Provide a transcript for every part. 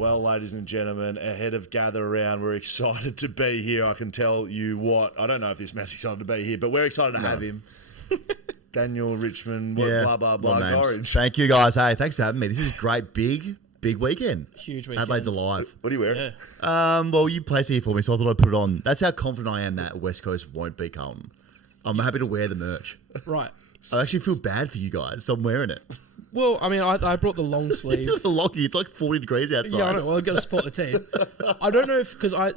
Well, ladies and gentlemen, ahead of Gather Around, we're excited to be here. I can tell you what. I don't know if this man's excited to be here, but we're excited to have him. Daniel Richmond, blah, blah, blah, Gorringe. Thank you, guys. Hey, thanks for having me. This is great. Big weekend. Huge weekend. Adelaide's alive. What are you wearing? Yeah. Well, you placed it here for me, so I thought I'd put it on. That's how confident I am that West Coast won't beat Carlton. I'm happy to wear the merch. Right. I actually feel bad for you guys, so I'm wearing it. Well, I mean, I brought the long sleeve. The Lockie, it's like 40 degrees outside. Yeah, I know. Well, I've got to support the team. I don't know if, because I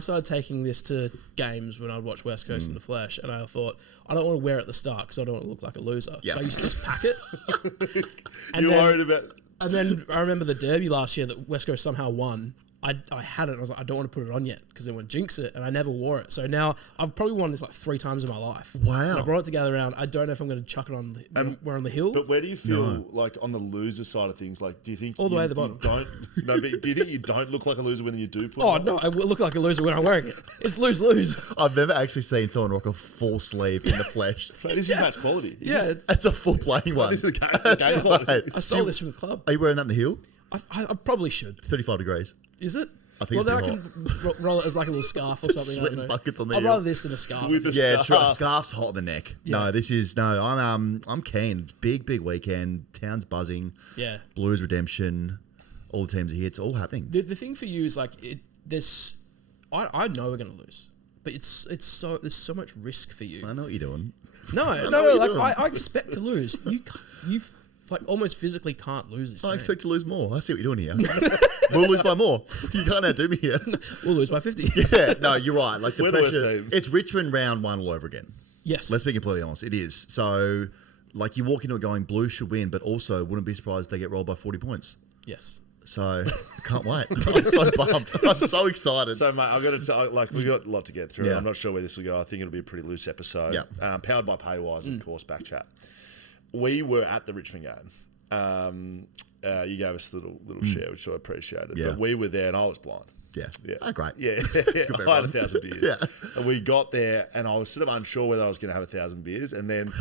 started taking this to games when I'd watch West Coast in the flesh, and I thought, I don't want to wear it at the start because I don't want to look like a loser. Yep. So I used to just pack it. You're worried about... And then I remember the derby last year that West Coast somehow won. I had it, and I was like, I don't want to put it on yet because they would jinx it, and I never wore it. So now I've probably worn this like 3 times in my life. Wow. And I brought it to Gather Around. I don't know if I'm going to chuck it on we're on the hill. But where do you feel like on the loser side of things? Like, do you think all the way at the bottom? But do you think you don't look like a loser when you do put it on? No, I look like a loser when I'm wearing it. It's lose-lose. I've never actually seen someone rock a full sleeve in the flesh. This is match quality. Yeah. That's a full playing one. This is game quality. I stole this from the club. Are you wearing that in the hill? I probably should. 35 degrees. Is it? I think well, it's then I can roll it as like a little scarf or something. Sweating buckets on the I'd hill. rather this than a scarf. With a Yeah, scarf. true. Scarf's hot on the neck. Yeah. I'm keen. Big weekend. Town's buzzing. Yeah. Blues redemption. All the teams are here. It's all happening. The thing for you is like I know we're gonna lose, but there's so much risk for you. I know what you're doing. No, what you're like I expect to lose. You like almost physically can't lose this. I game. expect to lose more. I see what you're doing here. We'll lose by more. You can't outdo me here. We'll lose by 50. Yeah, no, you're right. Like We're the worst team. It's Richmond round 1 all over again. Yes. Let's be completely honest. It is. So, like, you walk into it going, Blues should win, but also wouldn't be surprised if they get rolled by 40 points. Yes. So, I can't wait. I'm so pumped. I'm so excited. So, mate, I've got to tell, like, we've got a lot to get through. Yeah. I'm not sure where this will go. I think it'll be a pretty loose episode. Yeah. Powered by Paywise, of course, BackChat. We were at the Richmond game. You gave us a little share, which I appreciated. Yeah. But we were there, and I was blind. Yeah. Yeah. Oh, great. Yeah. Good for I had everyone. 1,000 beers. Yeah. And we got there, and I was sort of unsure whether I was going to have 1,000 beers. And then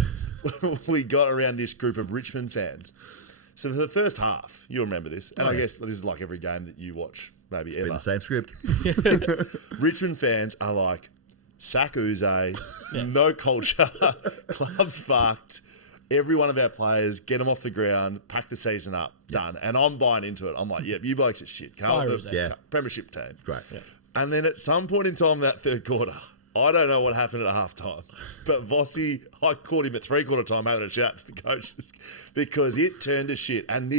we got around this group of Richmond fans. So for the first half, you'll remember this, and I guess this is like every game that you watch, maybe ever. Been the same script. Richmond fans are like, sack Uze, no culture, club's fucked. Every one of our players, get them off the ground, pack the season up, done. And I'm buying into it. I'm like, yep, you blokes are shit. Fire Carlton, Uze. Yeah. Premiership team. Great. Yeah. And then at some point in time in that third quarter, I don't know what happened at halftime, but Vossi, I caught him at 3/4 time having a shout to the coaches because it turned to shit. And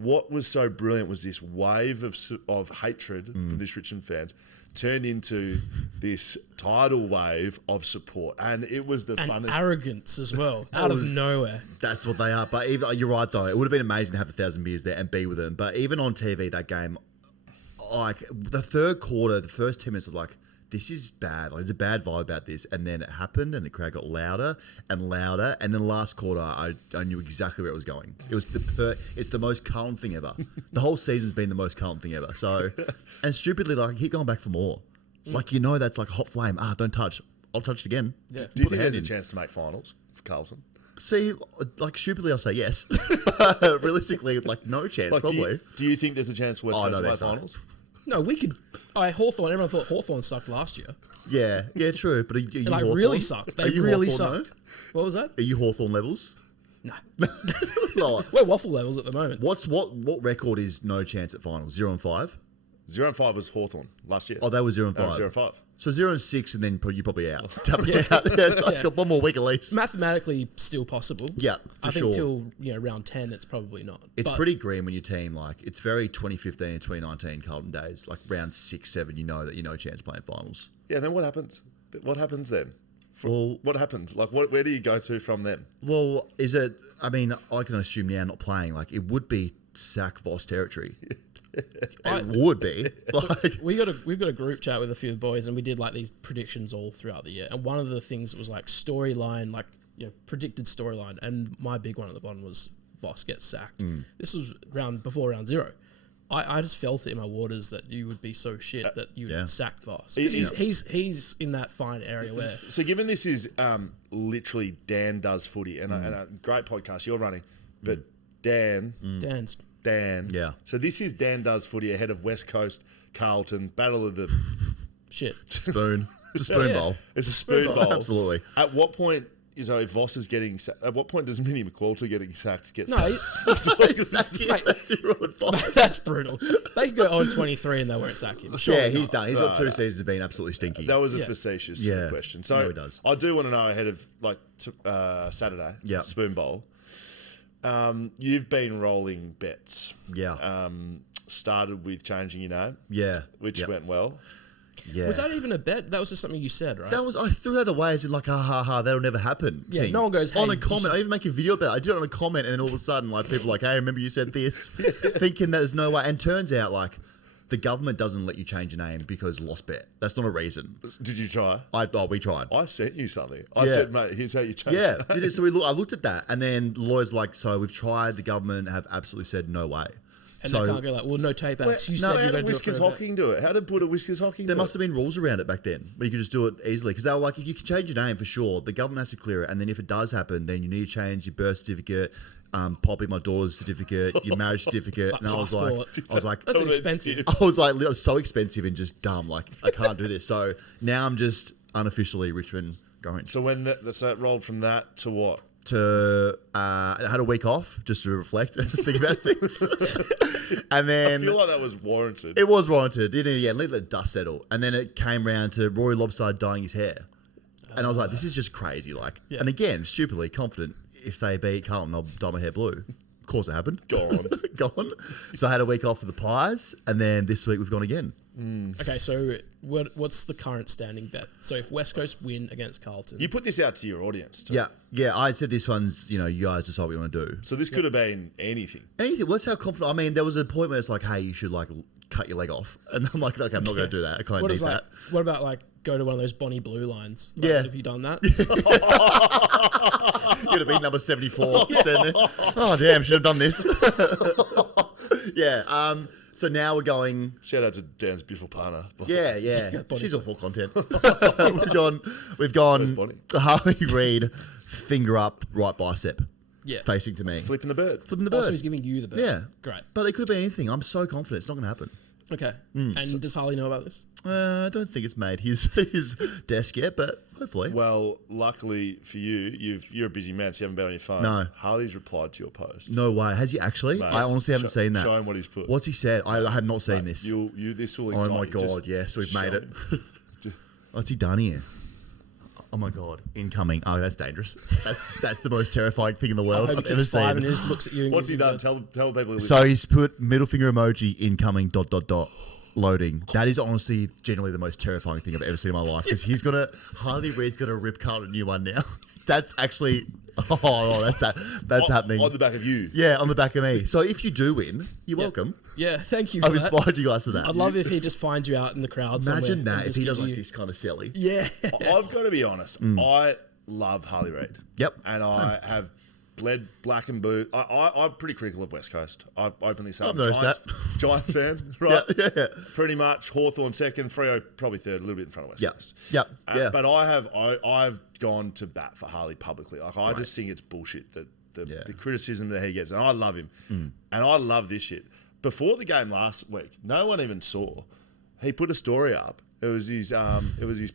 what was so brilliant was this wave of hatred from this Richmond fans turned into this tidal wave of support. And it was the And funnest. arrogance as well, out of nowhere. That's what they are. But even, you're right, though. It would have been amazing to have 1,000 beers there and be with them. But even on TV, that game, like the third quarter, the first 10 minutes of like, this is bad. Like, there's a bad vibe about this. And then it happened and the crowd got louder and louder. And then last quarter, I knew exactly where it was going. It was it's the most Carlton thing ever. The whole season's been the most Carlton thing ever. So, and stupidly, like, I keep going back for more. It's like, that's like a hot flame. Don't touch. I'll touch it again. Yeah. Do you think there's a chance to make finals for Carlton? See, like, stupidly, I'll say yes. Realistically, like, no chance, Like, probably. Do you think there's a chance for West Coast to they make suck. finals? No, we could. Hawthorn. Everyone thought Hawthorn sucked last year. Yeah, true. But are you Like Hawthorn? really sucked. They Are you really Hawthorn, sucked. What was that? Are you Hawthorn levels? No. No. We're waffle levels at the moment. What record is no chance at finals? 0-5? 0-5 was Hawthorn last year. Oh, that was 0-5. 0-5. So 0-6, and then you're probably out. Tapping out. Yeah, it's like one more week at least. Mathematically, still possible. Yeah, for I think sure. till round 10, it's probably not. It's But pretty green when your team, like, it's very 2015 and 2019 Carlton days. Like, round 6, 7, you know that you're no chance playing finals. Yeah, then what happens? What happens then? Well, What happens? Like, where do you go to from then? well, is it, I mean, I can assume now not playing, like, it would be sack Voss territory. It would be. Like, we've got a group chat with a few of the boys, and we did like these predictions all throughout the year. And one of the things was like storyline, like predicted storyline. And my big one at the bottom was Voss gets sacked. This was before round 0. I just felt it in my waters that you would be so shit that you would sack Voss. He's in that fine area where. So given this is literally Dan Does Footy and a great podcast you're running, but Dan's Dan. Yeah. So this is Dan Does Footy ahead of West Coast, Carlton, Battle of the... Shit. Spoon. It's a spoon Yeah. bowl. It's a spoon bowl. Absolutely. At what point, if Voss is getting... At what point does Minnie McQualter getting sacked get No, Exactly. Mate. That's your advice. that's brutal. They could go on 23 and they won't sack him. Yeah, he's done. He's got 2 seasons of being absolutely stinky. That was a Yeah. facetious Yeah. question. So No, he does. I do want to know ahead of Saturday, Yeah. Spoon Bowl. You've been rolling bets. Yeah. Started with changing your name, Yeah. which Yep. went well. Yeah. Was that even a bet? That was just something you said, right? I threw that away as in like, that'll never happen. Yeah, thing. no one goes, hey, on a you comment. should- I even make a video about it. I did it on a comment, and then all of a sudden, like people are like, hey, remember you said this, thinking that there's no way. And turns out, like, the government doesn't let you change your name because lost bet. That's not a reason. Did you try? We tried. I sent you something. I Yeah. said, mate, here's how you change Yeah, it. did it. So I looked at that, and then the lawyers like, so we've tried. The government have absolutely said no way. and so they can't go like, well, no tape backs. You no, said how you were did going to do it Whiskers for a bet. Hocking do it? How did Buddha Whiskers Hocking There do must have been rules around it back then, but you could just do it easily because they were like, you can change your name for sure. The government has to clear it, and then if it does happen, then you need to change your birth certificate, popping my daughter's certificate, your marriage certificate, and I was like, That's expensive. I was like, it was so expensive and just dumb. Like, I can't do this. So now I'm just unofficially Richmond Gorringe. So when so it rolled from that to what? I had a week off just to reflect and think about things, and then I feel like that was warranted. it was warranted. Let the dust settle, and then it came round to Rory Lobside dyeing his hair, and I was like, this is just crazy. Like, Yeah. and again, stupidly confident if they beat Carlton, I'll dye my hair blue. Of course, it happened. Gone. Gone. So I had a week off for the Pies, and then this week we've gone again. Okay, so what's the current standing bet? So if West Coast win against Carlton, You put this out to your audience. Too. Yeah. I said this one's, you guys decide what you want to do. So this could have been anything. Anything. Well, that's how confident. I mean, there was a point where it's like, hey, you should like cut your leg off, and I'm like, okay, I'm not going to do that. I kind of need that. what about like go to one of those Bonnie Blue lines? Like, Yeah. Have you done that? You'd have been number 74. Sitting there. Oh, damn, should have done this. Yeah. So now we're going. Shout out to Dan's beautiful partner. Yeah. Bonnie. She's all full content. We've gone Bonnie. Harley Reed, finger up, right bicep, Yeah. facing to me. Flipping the bird. Flipping the bird. Also, he's giving you the bet. Yeah. Great. But it could have been anything. I'm so confident it's not going to happen. Okay. And does Harley know about this? I don't think it's made his desk yet, but hopefully. Well, luckily for you, you're a busy man, so you haven't been on your phone. No. Harley's replied to your post. No way. Has he actually? Mate, I honestly haven't seen that. Show him what he's put. What's he said? I have not seen this. This will Oh excite my you. God, Just yes, we've made show it. him. What's he done here? Oh my God, incoming. Oh, that's dangerous. That's the most terrifying thing in the I world hope I've he ever keeps 5 and seen. he just looks at you and What's he gives you done? the Tell people. So he's put middle finger emoji, incoming, ... loading. That is honestly generally the most terrifying thing I've ever seen in my life because Harley Reed's gonna rip Carlton a new one now. That's actually, that's happening. On the back of you. Yeah, on the back of me. So if you do win, you're welcome. Yeah, thank you I've for that. inspired you guys to that. I'd love if he just finds you out in the crowd Imagine somewhere that and if just he gives does like you- this kind of silly. Yeah. I've got to be honest. I love Harley Reid. Yep. And I have bled black and blue. I'm pretty critical of West Coast. I openly say I've I'm noticed Giants fan, right? Yeah. Pretty much. Hawthorn second, Freo probably third, a little bit in front of West Coast. Yep. Yeah. But I've gone to bat for Harley publicly. Like I just think it's bullshit that the criticism that he gets, and I love him, and I love this shit. Before the game last week, no one even saw. He put a story up. It was his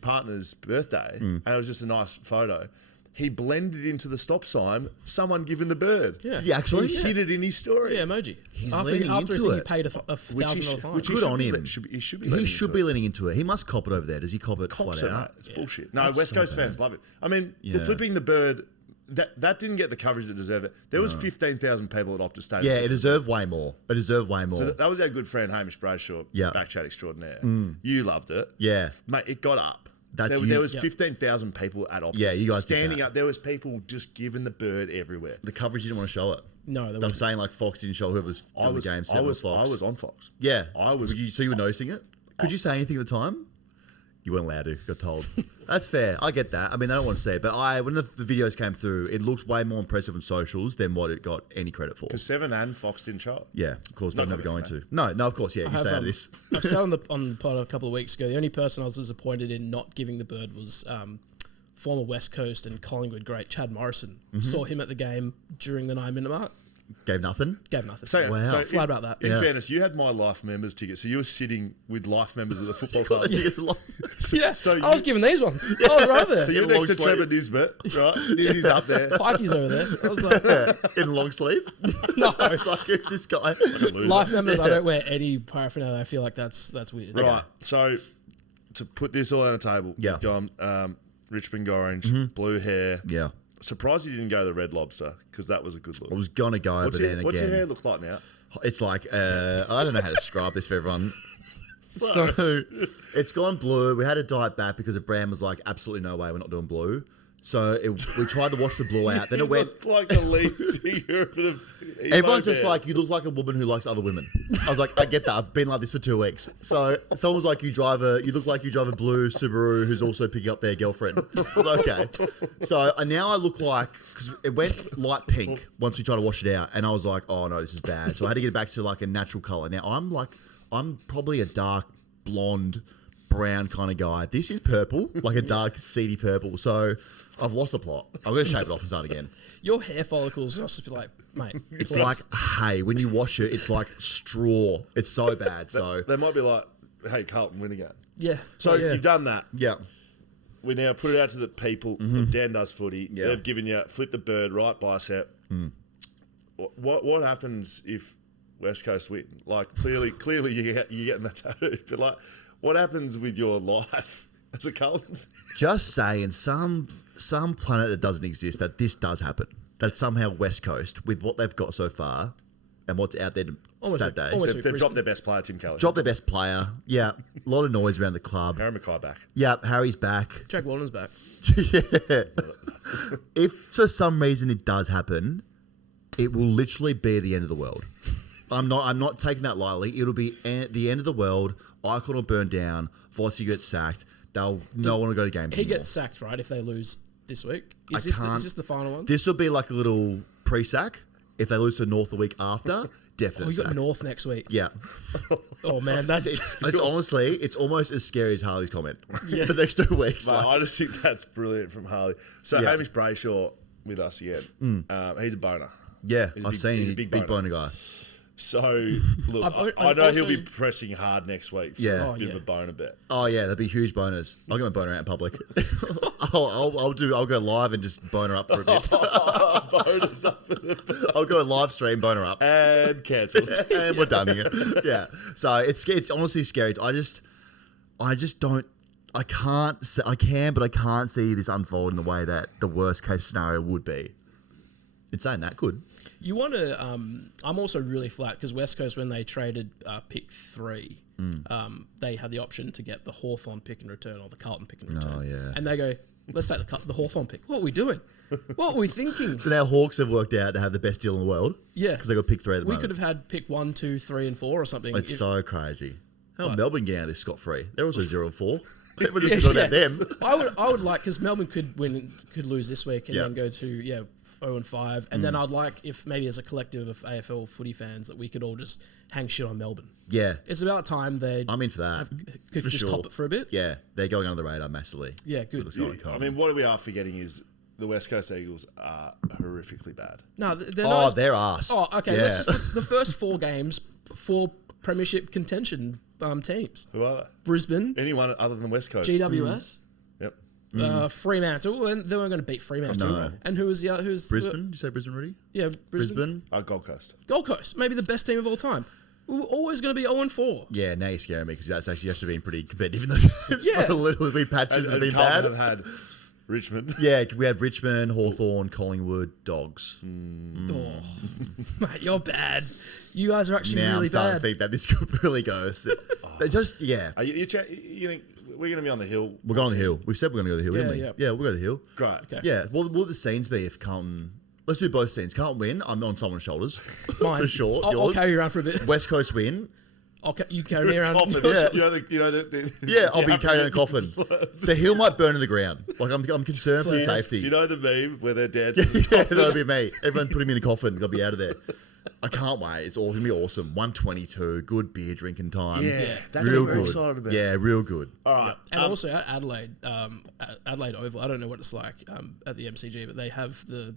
partner's birthday, and it was just a nice photo. He blended into the stop sign. Someone giving the bird. Yeah. Did he actually? He hid it in his story. Yeah, emoji. He's after leaning after into he it. paid a $1,000 fine. Good on him. He should be. He leaning should into be it. leaning into it. He must cop it over there. Does he cop it Cops flat it, out? mate. It's bullshit. No, That's West so Coast bad. fans love it. I mean, the Yeah. flipping the bird, that didn't get the coverage that deserved it. There was 15,000 people at Optus Stadium. Yeah, it deserved way more. It deserved way more. So that was our good friend Hamish Brayshaw, Yeah. BackChat extraordinaire. You loved it. Yeah. Mate, it got up. That's There was Yeah. 15,000 people at Optus. Yeah, you guys did standing that. up. There was people just giving the bird everywhere. The coverage didn't want to show it. No, I'm wasn't. saying like Fox didn't show whoever was doing the game. I was Fox. on Fox. Yeah, I was- So you were noticing it? Could you say anything at the time? You weren't allowed to. Got told. That's fair. I get that. I mean, I don't want to say it, but when the videos came through, it looked way more impressive on socials than what it got any credit for. Because Seven and Fox didn't show it. Yeah, of course they're Not never going coming to. No, of course, yeah. You have, say this. I've said on the pod a couple of weeks ago, the only person I was disappointed in not giving the bird was former West Coast and Collingwood great Chad Morrison. Saw him at the game during the 9-minute mark. Gave nothing. Gave nothing. So, Wow. so Flat about that. In Yeah. fairness, you had my life members ticket, so you were sitting with life members of the football Got club. the tickets along. Yeah, So I was you- given these ones. I was right there. So you're In next long to sleeve. Trevor Nisbet, right? He's up there. Pikey's over there. I was like, In long sleeve. no. It's like, who's this guy? Life members, I don't wear any paraphernalia. I feel like that's weird. Right. So to put this all on the table, Yeah. Gone, Richmond Gorringe, blue hair. Yeah. Surprised you didn't go the Red Lobster because that was a good look. I was going to go, but then What's your hair again, look like now? it's like, I don't know how to describe this for everyone. So it's gone blue. We had to dye it back because the brand was like, absolutely no way, we're not doing blue. So we tried to wash the blue out. Then You it went. look like a lead singer of an emo Everyone's just band. like, you look like a woman who likes other women. I was like, I get that. I've been like this for 2 weeks. So someone was like, you look like you drive a blue Subaru who's also picking up their girlfriend. I was like, okay. So now I look like, because it went light pink once we tried to wash it out. And I was like, oh no, this is bad. So I had to get it back to like a natural color. Now I'm probably a dark blonde, brown kind of guy. This is purple, like a dark, seedy purple. So I've lost the plot. I'm going to shape it off and start again. Your hair follicles are just be like, mate. It's like hay. When you wash it, it's like straw. It's so bad. So They might be like, hey, Carlton, win again. yeah. So yeah. you've done that. yeah, We now put it out to the people. Dan does footy. Yeah. They've given you flip the bird, right bicep. What happens if West Coast win? Like clearly you're getting that tattoo. But like, what happens with your life as a Carlton fan? just saying some planet that doesn't exist that this does happen. That somehow West Coast with what they've got so far and what's out there Almost Saturday. almost- They've Brisbane. dropped their best player, Tim Kelly. Drop their best player. Yeah, a lot of noise around the club. Harry Mackay back. Yeah, Harry's back. Jack Walden's back. If for some reason it does happen, it will literally be the end of the world. I'm not taking that lightly. It'll be the end of the world. Icon will burn down. Vossi gets sacked. No one will go to games He anymore. gets sacked, right, if they lose this week? I Is this can't- the final one? This will be like a little pre-sack. If they lose to North the week after, Oh, definitely you got sack. North next week. Yeah. Oh, man, that's... It's honestly, it's almost as scary as Harley's comment. The next 2 weeks. Mate, like- I just think that's brilliant from Harley. So Yeah. Hamish Brayshaw with us again. He's a boner. yeah, He's a I've big- seen he's he's a a big big boner. boner guy. So look, I've I know he'll also- be pressing hard next week for Yeah. a Oh, bit of yeah. a boner bet. Oh yeah, that'd be huge boners. I'll get my boner out in public. I'll go live and just boner up for a bit. Boners up for the I'll go live stream boner up. and cancelled. And we're done here. Yeah. So it's honestly scary. I just don't. I can, but I can't see this unfold in the way that the worst case scenario would be. It's saying that could. You want to... I'm also really flat because West Coast, when they traded pick 3, they had the option to get the Hawthorn pick and return or the Carlton pick and return. Oh, yeah. And they go, let's take the Hawthorn pick. What are we doing? What are we thinking? So now Hawks have worked out to have the best deal in the world. Yeah. Because they got pick 3 at the We moment. could have had pick 1, 2, 3, and 4 or something. It's If- so crazy. How What? Melbourne getting out of this scot free? They're also 0-4. We're just talking about them. I would like, because Melbourne could lose this week and Yeah. then go to 0-5, and then I'd like if maybe as a collective of AFL footy fans that we could all just hang shit on Melbourne. Yeah. It's about time they I'm in for that. could for just sure. cop it for a bit. Yeah. They're going under the radar massively. Yeah, good. With the Scotland I Cup. mean, what we are forgetting is the West Coast Eagles are horrifically bad. No, they're Oh, not. as- they're arse. Oh, okay. Yeah. Let's just look, the first 4 games, 4 premiership contention teams: Who are Brisbane, they? Anyone other than West Coast? GWS, Yep. Fremantle. Well, they weren't going to beat Fremantle. No. And who was the other? Who's Brisbane? Did you say Brisbane already? Yeah, Brisbane. Brisbane? Gold Coast. Gold Coast, maybe the best team of all time. We were always going to be 0-4. Yeah, now you're scaring me because that's actually actually been pretty competitive in those games. Yeah. Like, a little bit patches And, have been Carlton bad. have had Richmond. Yeah, we had Richmond, Hawthorn, Collingwood, Dogs. Oh, mate, you're bad. You guys are actually Now really I'm starting bad. to think that this could really go. They just, yeah. Are you gonna, we're going to be on the hill. We're going to the hill. We've said we're going to go to the hill, Yeah, didn't we? yeah. Yeah, we'll go to the hill. Great. Okay. Yeah. What will the scenes be if Carlton... Let's do both scenes. Carlton win. I'm on someone's shoulders. Mine. For sure. I'll Yours. carry you around for a bit. West Coast win. You carry me around. Coffin. Yeah. You know the Yeah, I'll you be have to carrying a get- coffin. The hill might burn in the ground. Like, I'm concerned for the Yes. safety. Do you know the meme where they're dancing? Yeah, that'll be me. Everyone putting me in a coffin. I'll be out of there. I can't wait. It's all going to be awesome. 122, good beer drinking time. Yeah, that's real what we're good. excited about. Yeah, real good. All right. And also at Adelaide, Adelaide Oval. I don't know what it's like at the MCG, but they have the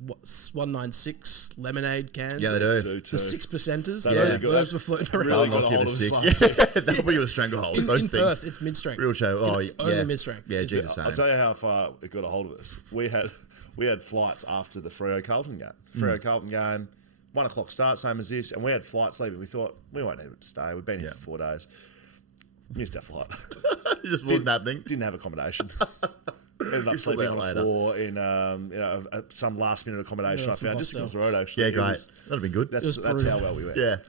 196 lemonade cans. Yeah, they do. The 6%ers. They're really good. Those were floating around. Really I'll got a give hold it of a us 6. last Yeah, that'll be a stranglehold. In Those things. Perth, it's mid-strength. Real show. Oh, Only yeah. mid-strength. Yeah, It's- Jesus. I'll tell you how far it got a hold of us. We had flights after the Freo Carlton game. Freo Carlton game, 1 o'clock start, same as this, and we had flights leaving. We thought we won't need to stay. We've been here for 4 days. Missed our flight. It just wasn't happening. Didn't have accommodation. Ended up You'll sort sleeping that on the later. floor in some last minute accommodation I some found just hostel. across the road. Actually, Yeah, It great. was- That'd have been good. That's was how brutal. well we went. Yeah.